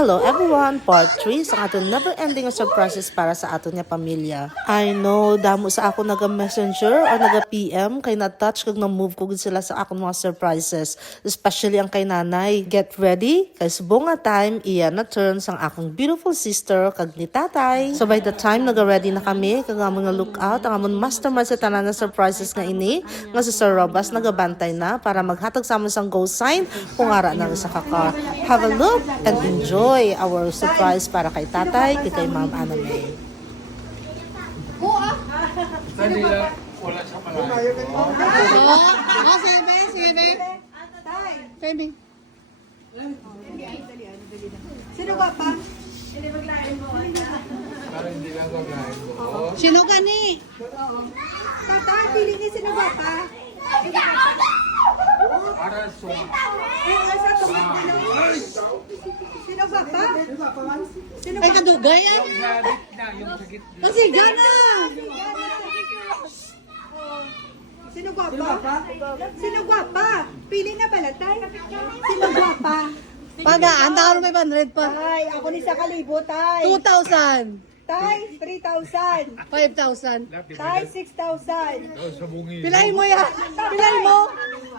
Hello everyone! Part 3 sa aton never-ending surprises para sa aton nga pamilya. I know, damo sa ako naga-messenger or naga-PM kay na-touch kag na-move ko gud sila sa akong mga surprises. Especially ang kay nanay. Get ready? Kay subong nga time, iya na turn sang akong beautiful sister kag ni tatay. So by the time naga-ready na kami, kag among nga look out, ang among mastermind sa tanan nga surprises nga ini, nga si Sir Robas nagabantay na para maghatag sa amon sang go sign kung ara na sa kakar. Have a look and enjoy our surprise para kay tatay, kay Ma'am Anna May. Hindi lang, wala sa malayo. Sebe. Sino ba pa? Para hindi lang gagahin mo. Sino ka ni? Tatay, pili ni sino ba pa? Para sa... Sino ba pa? Sino ay, kadugay yan? Yung galit na, yung sakit na. Kasi gana! Sino gwapa? Sino gwapa? Pili na balatay. Sino gwapa? Pagaan, tao may 100 pa. Ay, ako ni sa kalibo, tay. 2,000. Tay, 3,000. 5,000. Tay, 6,000. Sa bungi. Pilahin mo yan. Pilahin mo.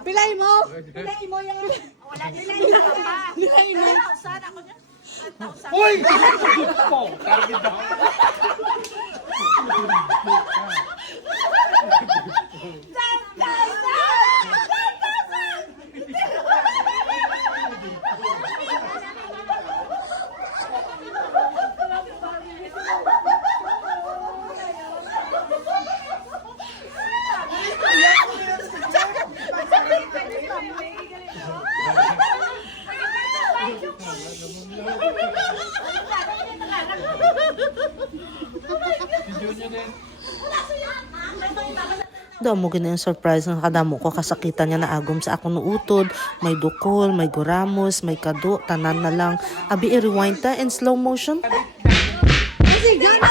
Pilahin mo. Pilay mo yan. Pilahin mo. Uy! Po! Target daw. Daw mo gina yung surprise nga kadamo ko kasakitan niya na agom sa akong nuutod. May dukol, may guramos, may kado, tanan na lang. Abi i-rewind ta in slow motion. Kasi gana!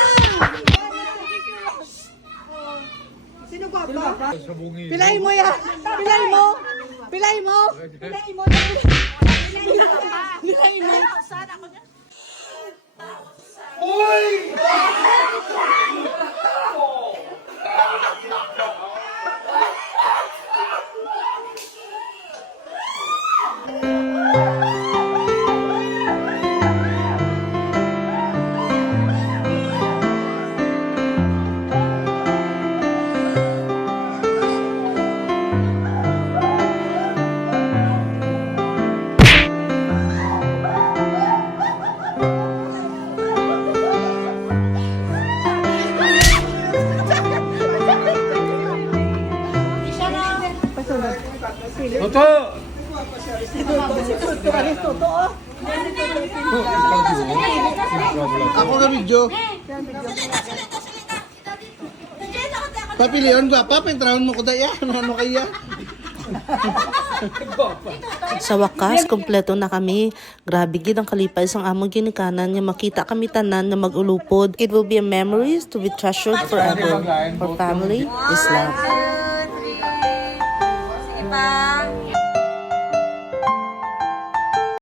Sino gwapa? Sa bungi. Pilahin mo yan. Pilahin mo. Pilahin mo. Pilay mo yan. Pilahin mo. Uy! Toto! Ako na video. Papilihan ka pa, pintrahan mo ko daya. Ano kaya? Sa wakas, kompleto na kami. Grabe gid ang kalipay sang among ginikanan nga makita kami tanan na mag-ulupod. It will be a memories to be treasured forever. For family is love. Sige pa.